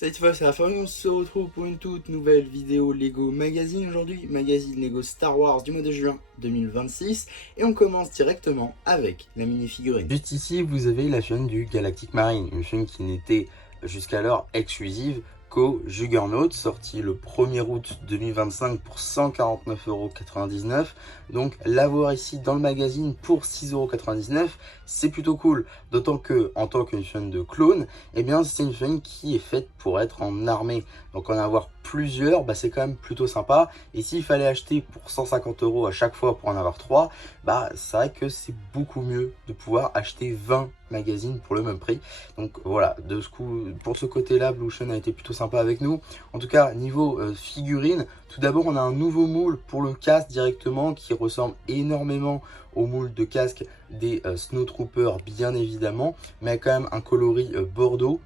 Cette fois c'est la fin, on se retrouve pour une toute nouvelle vidéo Lego Magazine aujourd'hui, magazine Lego Star Wars du mois de juin 2026, et on commence directement avec la mini-figurine. Juste ici, vous avez la chaîne du Galactic Marine, une chaîne qui n'était jusqu'alors exclusive qu'au Juggernaut, sorti le 1er août 2025 pour 149,99 €. Donc l'avoir ici dans le magazine pour 6,99 €, c'est plutôt cool. D'autant que, en tant qu'une chaîne de clone, eh bien c'est une chaîne qui est faite pour être en armée. Donc en avoir plusieurs, c'est quand même plutôt sympa. Et s'il fallait acheter pour 150 € à chaque fois pour en avoir 3, c'est vrai que c'est beaucoup mieux de pouvoir acheter 20 magazines pour le même prix. Donc voilà, pour ce côté-là, Blue Ocean a été plutôt sympa avec nous. En tout cas, niveau figurine, tout d'abord, on a un nouveau moule pour le casque directement qui ressemble énormément au moule de casque des Snowtroopers, bien évidemment, mais quand même un coloris bordeaux,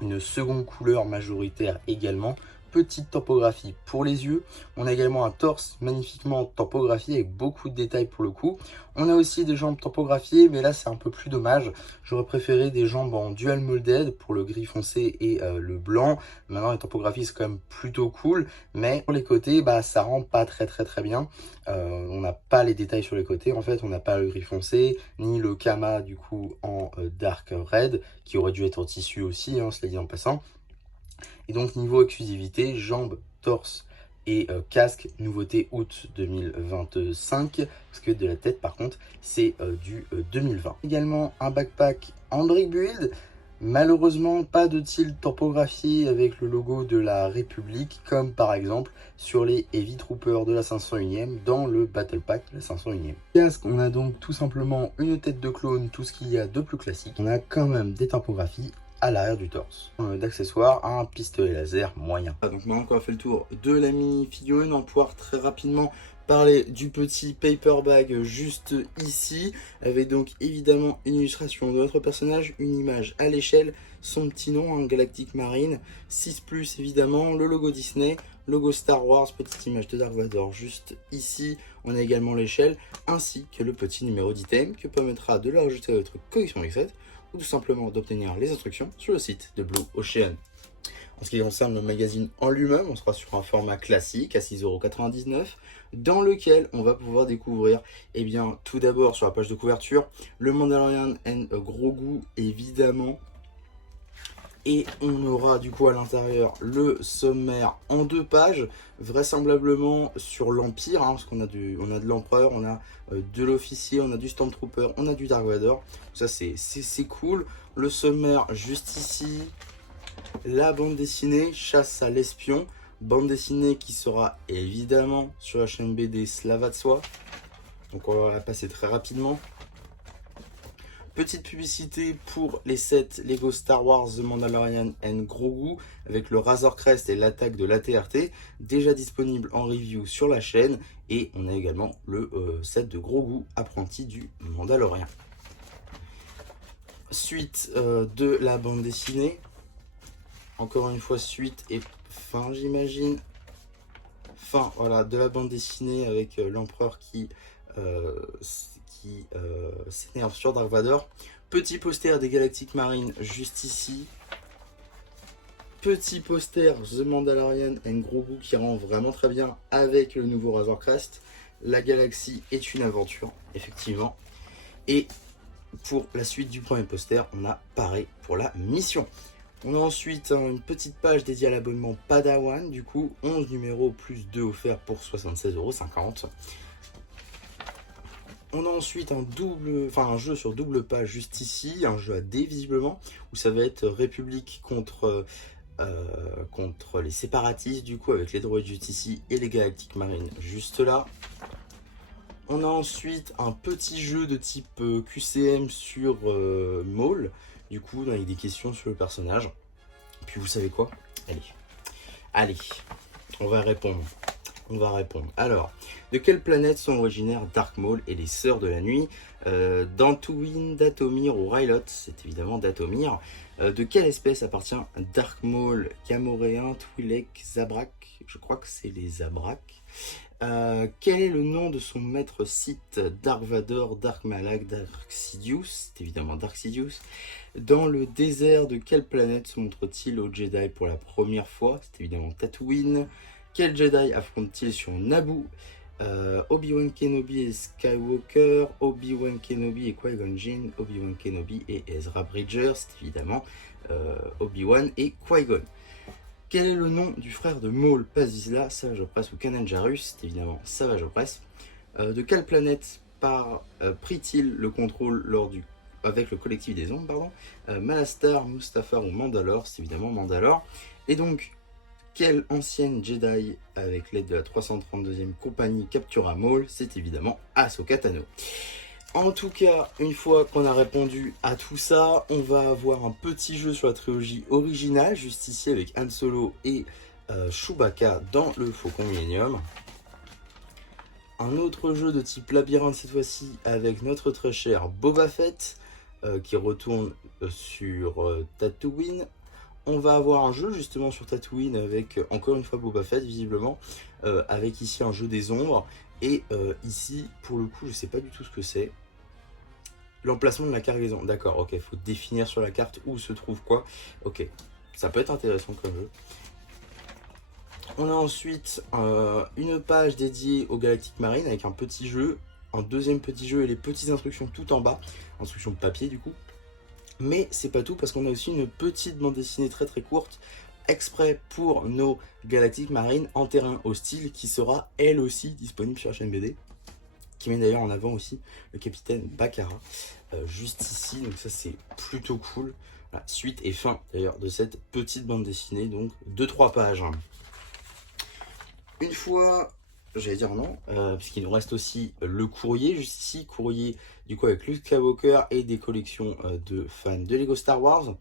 une seconde couleur majoritaire également. Petite topographie pour les yeux. On a également un torse magnifiquement topographié avec beaucoup de détails pour le coup. On a aussi des jambes topographiées, mais là c'est un peu plus dommage. J'aurais préféré des jambes en dual molded pour le gris foncé et le blanc. Maintenant les topographies c'est quand même plutôt cool, mais pour les côtés ça rend pas très bien. On n'a pas les détails sur les côtés, en fait on n'a pas le gris foncé ni le kama du coup en dark red qui aurait dû être en tissu aussi, cela dit en passant. Et donc niveau exclusivité, jambes, torse et casque, nouveauté août 2025, parce que de la tête par contre c'est du 2020. Également un backpack en brick build, malheureusement pas de tilt topographié avec le logo de la République, comme par exemple sur les Heavy Troopers de la 501e dans le Battle Pack de la 501e. Casque, on a donc tout simplement une tête de clone, tout ce qu'il y a de plus classique. On a quand même des typographies à l'arrière du torse. D'accessoires, un pistolet laser moyen. Donc maintenant qu'on a fait le tour de la mini-figurine, on va pouvoir très rapidement parler du petit paper bag juste ici, avec donc évidemment une illustration de notre personnage, une image à l'échelle, son petit nom, un Galactic Marine, 6+, évidemment, le logo Disney, logo Star Wars, petite image de Dark Vador juste ici. On a également l'échelle, ainsi que le petit numéro d'item que permettra de le rajouter à votre collection X7, ou tout simplement d'obtenir les instructions sur le site de Blue Ocean. En ce qui concerne le magazine en lui-même, on sera sur un format classique à 6,99 €, dans lequel on va pouvoir découvrir, tout d'abord sur la page de couverture, le Mandalorian and Grogu évidemment. Et on aura du coup à l'intérieur le sommaire en 2 pages, vraisemblablement sur l'Empire, parce qu'on a de l'Empereur, on a de l'Officier, on a du Stormtrooper, on a du Dark Vador. Ça c'est cool. Le sommaire juste ici, la bande dessinée Chasse à l'espion, bande dessinée qui sera évidemment sur la chaîne BD Slava de Soi. Donc on va la passer très rapidement. Petite publicité pour les sets Lego Star Wars The Mandalorian and Grogu avec le Razor Crest et l'attaque de l'AT-RT, déjà disponible en review sur la chaîne. Et on a également le set de Grogu, apprenti du Mandalorian. Suite de la bande dessinée. Encore une fois, suite et fin, j'imagine. Fin, voilà, de la bande dessinée avec l'empereur qui s'énerve sur Dark Vador. Petit poster des Galactic Marine juste ici. Petit poster The Mandalorian and Grogu qui rend vraiment très bien avec le nouveau Razor Crest. La galaxie est une aventure, effectivement. Et pour la suite du premier poster, on a pareil pour la mission. On a ensuite une petite page dédiée à l'abonnement Padawan, du coup 11 numéros plus 2 offerts pour 76,50 €. On a ensuite un jeu sur double page juste ici, un jeu à dés visiblement, où ça va être République contre les séparatistes, du coup avec les droïdes juste ici et les Galactic Marine juste là. On a ensuite un petit jeu de type QCM sur Maul, du coup avec des questions sur le personnage. Puis vous savez quoi? Allez, on va répondre. Alors, de quelle planète sont originaires Dark Maul et les Sœurs de la Nuit? Dantooine, Dathomir ou Rylot? C'est évidemment Dathomir. De quelle espèce appartient Dark Maul? Gamoréen, Twi'lek, Zabrak? Je crois que c'est les Zabrak. Quel est le nom de son maître Sith? Dark Vador, Dark Malak, Dark Sidious, c'est évidemment Dark Sidious. Dans le désert de quelle planète se montre-t-il aux Jedi pour la première fois? C'est évidemment Tatooine. Quel Jedi affronte-t-il sur Naboo? Obi-Wan Kenobi et Skywalker, Obi-Wan Kenobi et Qui-Gon Jinn, Obi-Wan Kenobi et Ezra Bridger, c'est évidemment Obi-Wan et Qui-Gon. Quel est le nom du frère de Maul, Paz Vizsla, Savage Opress ou Kanan Jarrus? C'est évidemment Savage Opress. De quelle planète prit-il le contrôle avec le collectif des ombres, Malastar, Mustafar ou Mandalore? C'est évidemment Mandalore. Et donc, quelle ancienne Jedi, avec l'aide de la 332e compagnie, captura Maul? C'est évidemment Ahsoka Tano. En tout cas, une fois qu'on a répondu à tout ça, on va avoir un petit jeu sur la trilogie originale, juste ici avec Han Solo et Chewbacca dans le Faucon Millennium. Un autre jeu de type labyrinthe cette fois-ci avec notre très cher Boba Fett qui retourne sur Tatooine. On va avoir un jeu justement sur Tatooine avec encore une fois Boba Fett visiblement, avec ici un jeu des ombres. Et ici, pour le coup, je sais pas du tout ce que c'est. L'emplacement de la cargaison. D'accord, ok, il faut définir sur la carte où se trouve quoi. Ok, ça peut être intéressant comme jeu. On a ensuite une page dédiée au Galactic Marine avec un petit jeu, un deuxième petit jeu et les petites instructions tout en bas. Instructions de papier du coup. Mais c'est pas tout parce qu'on a aussi une petite bande dessinée très très courte exprès pour nos Galactic Marine en terrain hostile qui sera elle aussi disponible sur la chaîne BD, qui met d'ailleurs en avant aussi le capitaine Bacara juste ici, donc ça c'est plutôt cool. Voilà, suite et fin d'ailleurs de cette petite bande dessinée, donc 2-3 pages. Une fois, j'allais dire non, puisqu'il nous reste aussi le courrier juste ici, courrier du coup avec Luke Skywalker et des collections de fans de Lego Star Wars.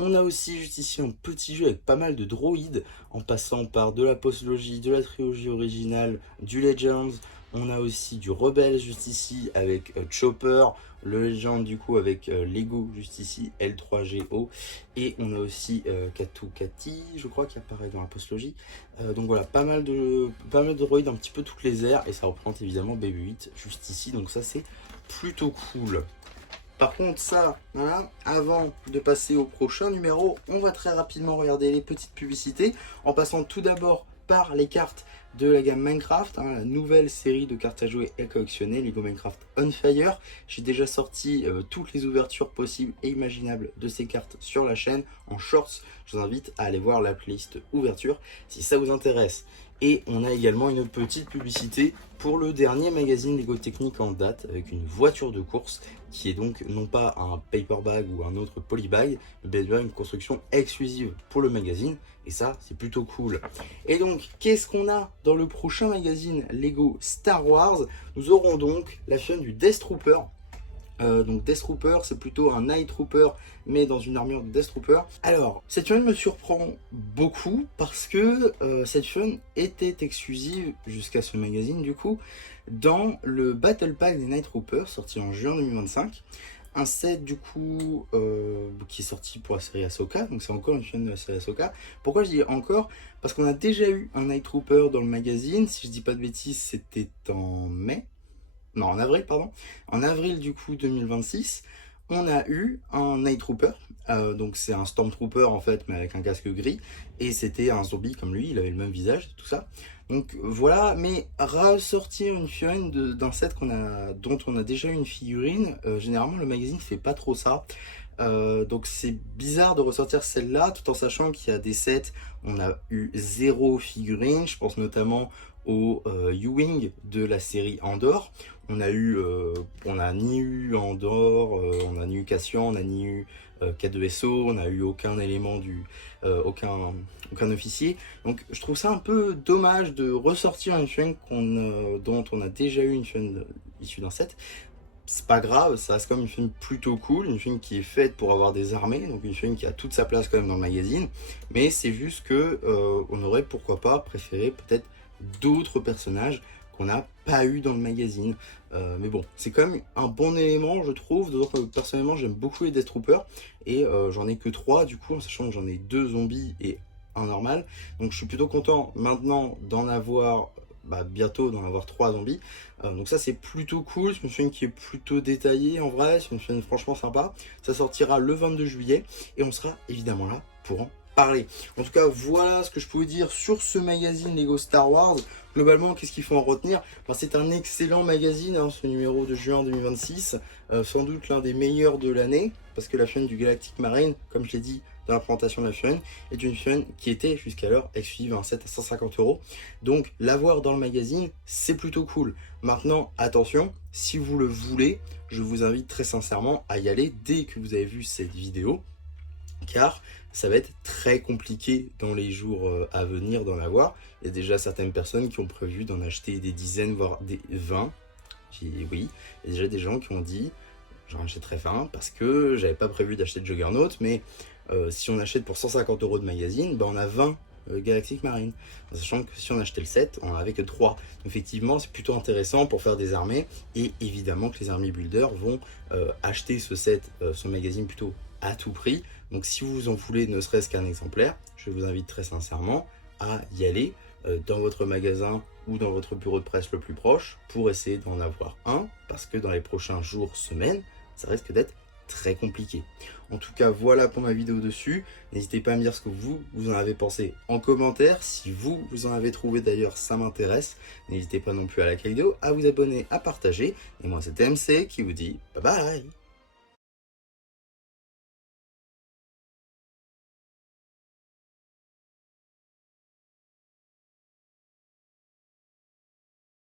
On a aussi juste ici un petit jeu avec pas mal de droïdes, en passant par de la postlogie, de la trilogie originale, du Legends. On a aussi du Rebelle juste ici avec Chopper, le Legend du coup avec Lego juste ici, L3GO. Et on a aussi Katu Kati, je crois, qui apparaît dans la postlogie. Donc voilà, pas mal de droïdes, un petit peu toutes les airs. Et ça représente évidemment BB-8 juste ici, donc ça c'est plutôt cool. Par contre ça, voilà, avant de passer au prochain numéro, on va très rapidement regarder les petites publicités en passant tout d'abord par les cartes de la gamme Minecraft, la nouvelle série de cartes à jouer et collectionner, Lego Minecraft On Fire. J'ai déjà sorti toutes les ouvertures possibles et imaginables de ces cartes sur la chaîne en shorts. Je vous invite à aller voir la playlist ouverture si ça vous intéresse. Et on a également une petite publicité pour le dernier magazine Lego Technique en date avec une voiture de course qui est donc non pas un paper bag ou un autre polybag, mais bien une construction exclusive pour le magazine. Et ça, c'est plutôt cool. Et donc, qu'est-ce qu'on a dans le prochain magazine Lego Star Wars? Nous aurons donc la figurine du Death Trooper. Donc Death Trooper, c'est plutôt un Night Trooper, mais dans une armure de Death Trooper. Alors, cette figurine me surprend beaucoup parce que cette figurine était exclusive jusqu'à ce magazine du coup dans le Battle Pack des Night Troopers sorti en juin 2025. Un set du coup qui est sorti pour la série Ahsoka, donc c'est encore une figurine de la série Ahsoka. Pourquoi je dis encore? Parce qu'on a déjà eu un Night Trooper dans le magazine, si je dis pas de bêtises, c'était en mai. Non, en avril, pardon. En avril, du coup, 2026, on a eu un Night Trooper. Donc, c'est un Stormtrooper, en fait, mais avec un casque gris. Et c'était un zombie comme lui, il avait le même visage, tout ça. Donc, voilà. Mais ressortir une figurine d'un set dont on a déjà eu une figurine, généralement, le magazine fait pas trop ça. Donc, c'est bizarre de ressortir celle-là, tout en sachant qu'il y a des sets, on a eu 0 figurines. Je pense notamment au U-Wing de la série Andor. On a ni eu Andor, on a ni eu Cassian, on a ni eu K2SO, on n'a eu aucun élément aucun officier. Donc je trouve ça un peu dommage de ressortir une figurine dont on a déjà eu une figurine issue d'un set. C'est pas grave, ça reste comme une figurine plutôt cool, une figurine qui est faite pour avoir des armées, donc une figurine qui a toute sa place quand même dans le magazine. Mais c'est juste que on aurait pourquoi pas préféré peut-être d'autres personnages qu'on n'a pas eu dans le magazine. Mais bon, c'est quand même un bon élément, je trouve. Donc, personnellement, j'aime beaucoup les Death Troopers et j'en ai que 3 du coup, en sachant que j'en ai 2 zombies et un normal. Donc, je suis plutôt content maintenant d'en avoir bientôt d'en avoir 3 zombies. Donc ça c'est plutôt cool, c'est une figurine qui est plutôt détaillée en vrai, c'est une figurine franchement sympa. Ça sortira le 22 juillet et on sera évidemment là pour en parler. En tout cas, voilà ce que je pouvais dire sur ce magazine Lego Star Wars. Globalement, qu'est-ce qu'il faut en retenir? C'est un excellent magazine, hein, ce numéro de juin 2026. Sans doute l'un des meilleurs de l'année, parce que la figurine du Galactic Marine, comme je l'ai dit dans la présentation de la figurine, est une figurine qui était jusqu'alors exclusive à un set à 150 €. Donc, l'avoir dans le magazine, c'est plutôt cool. Maintenant, attention, si vous le voulez, je vous invite très sincèrement à y aller dès que vous avez vu cette vidéo, car ça va être très compliqué dans les jours à venir d'en avoir. Il y a déjà certaines personnes qui ont prévu d'en acheter des dizaines, voire des 20. Oui, il y a déjà des gens qui ont dit j'en achèterai 20 parce que j'avais pas prévu d'acheter de Juggernaut, mais si on achète pour 150 € de magazine, on a 20 Galactic Marine. En sachant que si on achetait le 7, on n'avait que 3. Donc, effectivement, c'est plutôt intéressant pour faire des armées. Et évidemment que les army builders vont acheter ce set, ce magazine plutôt à tout prix. Donc si vous en voulez ne serait-ce qu'un exemplaire, je vous invite très sincèrement à y aller dans votre magasin ou dans votre bureau de presse le plus proche pour essayer d'en avoir un, parce que dans les prochains jours, semaines, ça risque d'être très compliqué. En tout cas, voilà pour ma vidéo dessus. N'hésitez pas à me dire ce que vous en avez pensé en commentaire. Si vous en avez trouvé d'ailleurs, ça m'intéresse. N'hésitez pas non plus à liker la vidéo, à vous abonner, à partager. Et moi, c'était MC qui vous dit bye bye.